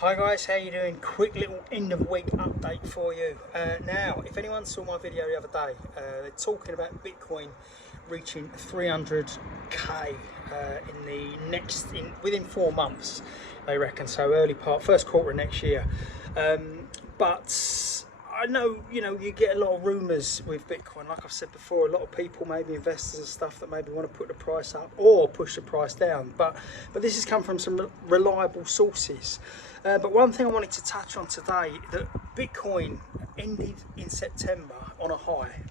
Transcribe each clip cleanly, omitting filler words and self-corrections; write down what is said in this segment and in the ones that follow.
Hi guys, how you doing? Quick little end of week update for you. Now, if anyone saw my video the other day, they're talking about Bitcoin reaching 300k within 4 months, they reckon. So first quarter of next year. But I know, you get a lot of rumours with Bitcoin. Like I've said before, a lot of people, maybe investors and stuff, that maybe want to put the price up or push the price down. But this has come from some reliable sources. But one thing I wanted to touch on today, that Bitcoin ended in September on a high.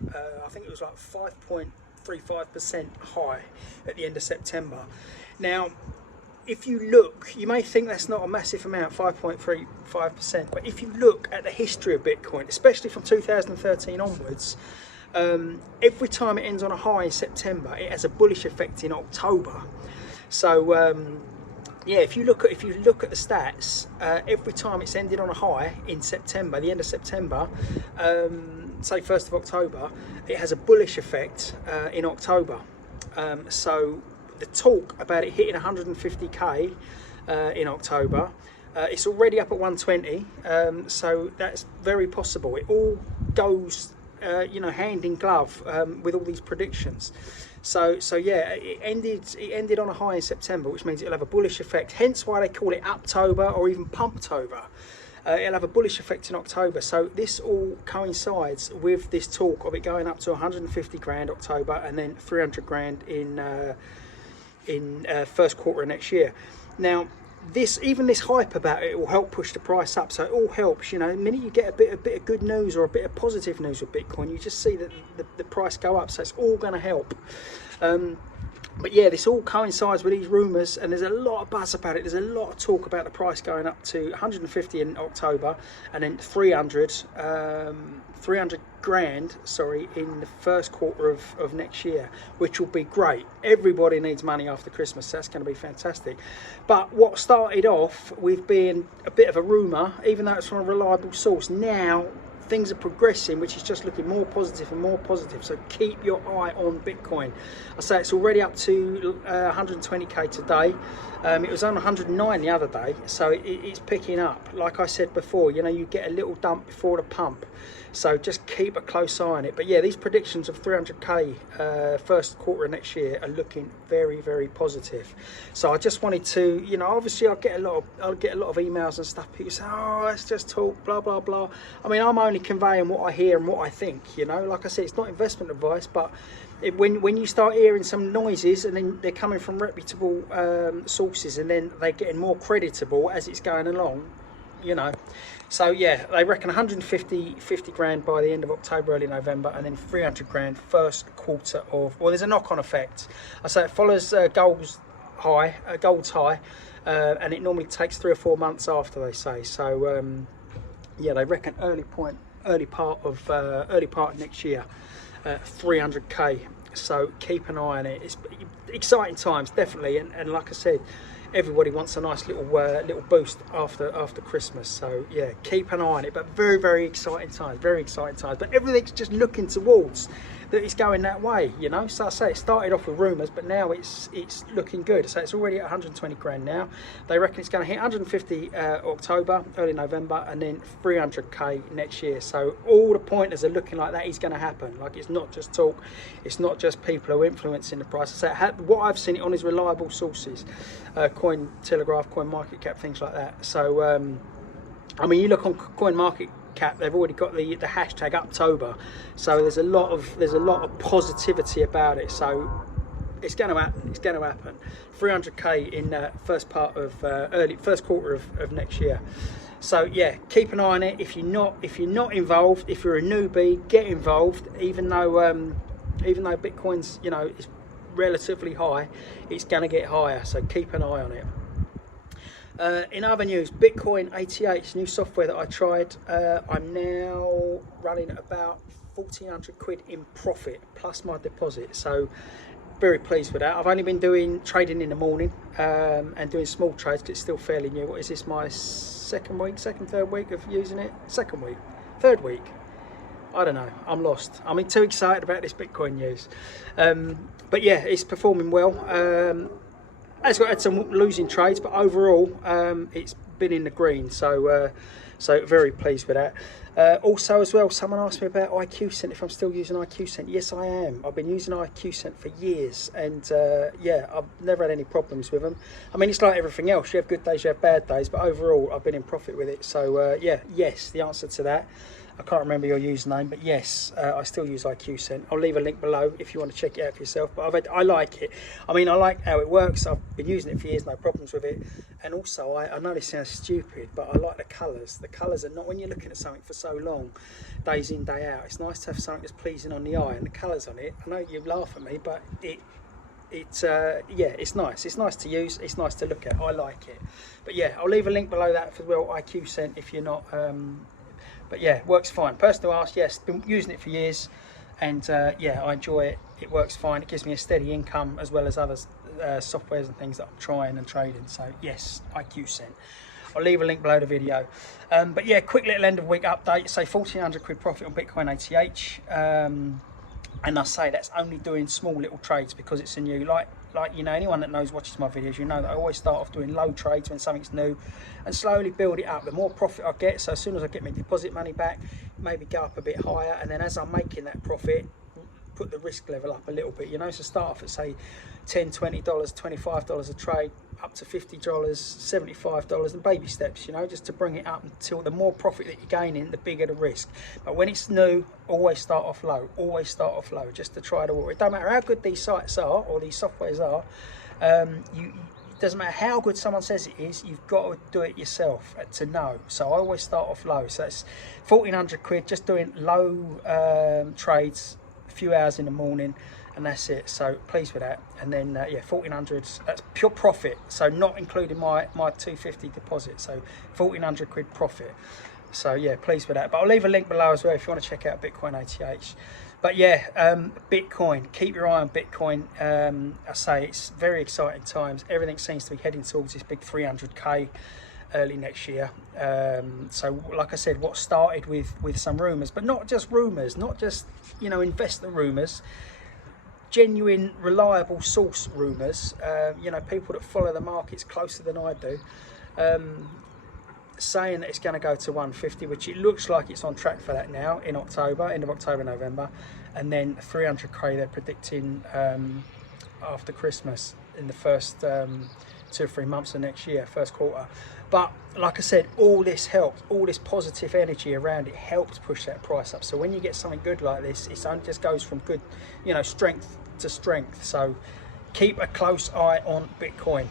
I think it was like 5.35% high at the end of September. Now, if you look, you may think that's not a massive amount, 5.35%, but if you look at the history of Bitcoin, especially from 2013 onwards, every time it ends on a high in September, it has a bullish effect in October. So yeah, if you look at the stats, every time it's ended on a high in September, the end of September, say 1st of October, it has a bullish effect in October. So the talk about it hitting 150k in October, it's already up at 120, so that's very possible. It all goes hand in glove with all these predictions. So yeah, it ended on a high in September, which means it'll have a bullish effect, hence why they call it Uptober or even Pumptober. It'll have a bullish effect in October. So this all coincides with this talk of it going up to 150 grand October and then 300 grand in first quarter of next year. Now, this hype about it will help push the price up. So it all helps. The minute you get a bit of good news or a bit of positive news with Bitcoin, you just see that the price go up. So it's all going to help. But yeah, this all coincides with these rumours, and there's a lot of buzz about it. There's a lot of talk about the price going up to 150 in October, and then 300 grand, in the first quarter of next year, which will be great. Everybody needs money after Christmas, so that's going to be fantastic. But what started off with being a bit of a rumour, even though it's from a reliable source, now things are progressing, which is just looking more positive and more positive. So keep your eye on Bitcoin. I say it's already up to 120k today. It was on 109 the other day, so it's picking up. Like I said before, you get a little dump before the pump, so just keep a close eye on it. But yeah, these predictions of 300k first quarter of next year are looking very, very positive. So I just wanted to, obviously I'll get a lot of emails and stuff. People say, oh, let's just talk, blah blah blah. I mean, I'm only conveying what I hear and what I think. Like I said, it's not investment advice, but when you start hearing some noises and then they're coming from reputable sources, and then they're getting more creditable as it's going along, So yeah, they reckon 150 grand by the end of October, early November, and then 300 grand first quarter of. Well, there's a knock-on effect. I say it follows gold's high, and it normally takes 3 or 4 months after, they say. So yeah, they reckon early part of next year, 300k. So keep an eye on it. It's exciting times, definitely, and like I said, everybody wants a nice little boost after Christmas. So yeah, keep an eye on it. But very, very exciting times, But everything's just looking towards that it's going that way, So I say it started off with rumours, but now it's looking good. So it's already at 120 grand now. They reckon it's going to hit 150 October, early November, and then 300k next year. So all the pointers are looking like that is going to happen. Like, it's not just talk, it's not just people who are influencing the price. I say what I've seen it on is reliable sources, Coin Telegraph, Coin Market Cap, things like that. So I mean, you look on Coin Market Cap, they've already got the hashtag Uptober, so there's a lot of positivity about it. So it's going to happen. 300k in first quarter of next year. So yeah, keep an eye on it. If you're not involved, if you're a newbie, get involved. Even though Bitcoin's is relatively high, it's going to get higher. So keep an eye on it. In other news, Bitcoin ATH, new software that I tried, I'm now running at about 1,400 quid in profit plus my deposit. So very pleased with that. I've only been doing trading in the morning and doing small trades because it's still fairly new. What is this, my third week of using it? Third week. I don't know, I'm lost. I'm too excited about this Bitcoin news. But yeah, it's performing well. It's had some losing trades, but overall it's been in the green, so so very pleased with that. Also as well, someone asked me about IQ Scent, if I'm still using IQ Scent. Yes, I am. I've been using IQ Scent for years, and yeah, I've never had any problems with them. I mean, it's like everything else. You have good days, you have bad days, but overall I've been in profit with it. So yeah, yes, the answer to that. I can't remember your username, but yes, I still use IQ Scent. I'll leave a link below if you want to check it out for yourself. But I like it. I mean, I like how it works. I've been using it for years, no problems with it. And also, I know this sounds stupid, but I like the colours. The colours are not, when you're looking at something for so long, days in, day out, it's nice to have something that's pleasing on the eye, and the colours on it. I know you laugh at me, but it's yeah, it's nice. It's nice to use. It's nice to look at. I like it. But yeah, I'll leave a link below that for well, IQ Scent if you're not. But yeah, works fine. Personal ask, yes, been using it for years, and yeah, I enjoy it. It works fine. It gives me a steady income as well as other softwares and things that I'm trying and trading. So yes, IQ Scent. I'll leave a link below the video. But yeah, quick little end of week update. So 1,400 quid profit on Bitcoin ATH. And I say that's only doing small little trades because it's a new, like you know, anyone that watches my videos, you know that I always start off doing low trades when something's new and slowly build it up. The more profit I get, so as soon as I get my deposit money back, maybe go up a bit higher, and then as I'm making that profit, put the risk level up a little bit, you know. So start off at say $10, $20, $25 a trade, up to $50, $75, and baby steps, you know, just to bring it up until the more profit that you're gaining, the bigger the risk. But when it's new, always start off low, just to try to water. It don't matter how good these sites are or these softwares are, it doesn't matter how good someone says it is, you've got to do it yourself to know. So I always start off low. So it's 1,400 quid, just doing low trades, a few hours in the morning, and that's it. So pleased with that. And then yeah, 1,400, that's pure profit, so not including my 250 deposit, so 1,400 quid profit. So yeah, pleased with that. But I'll leave a link below as well if you want to check out Bitcoin ATH. But yeah, Bitcoin, keep your eye on Bitcoin. I say it's very exciting times. Everything seems to be heading towards this big 300k early next year. So like I said, what started with some rumors, but not just rumors, not just, you know, investor rumors, genuine reliable source rumors, you know, people that follow the markets closer than I do, saying that it's going to go to 150, which it looks like it's on track for that now in October, end of October, November, and then 300k they're predicting after Christmas in the first 2 or 3 months of next year, first quarter. But like I said, all this helps, all this positive energy around it helps push that price up. So when you get something good like this, it just goes from good, you know, strength to strength. So keep a close eye on Bitcoin.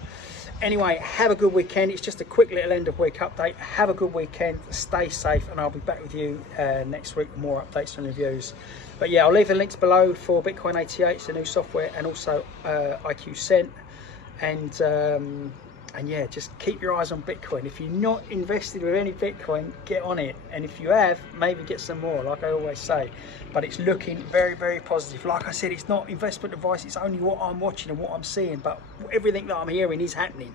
Anyway, have a good weekend. It's just a quick little end of week update. Have a good weekend, stay safe, and I'll be back with you next week with more updates and reviews. But yeah, I'll leave the links below for Bitcoin ATH, the new software, and also IQ Scent. And yeah, just keep your eyes on Bitcoin. If you're not invested with any Bitcoin, get on it. And if you have, maybe get some more, like I always say. But it's looking very, very positive. Like I said, it's not investment advice. It's only what I'm watching and what I'm seeing. But everything that I'm hearing is happening.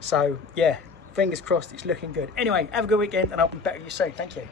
So yeah, fingers crossed, it's looking good. Anyway, have a good weekend, and I'll be back with you soon. Thank you.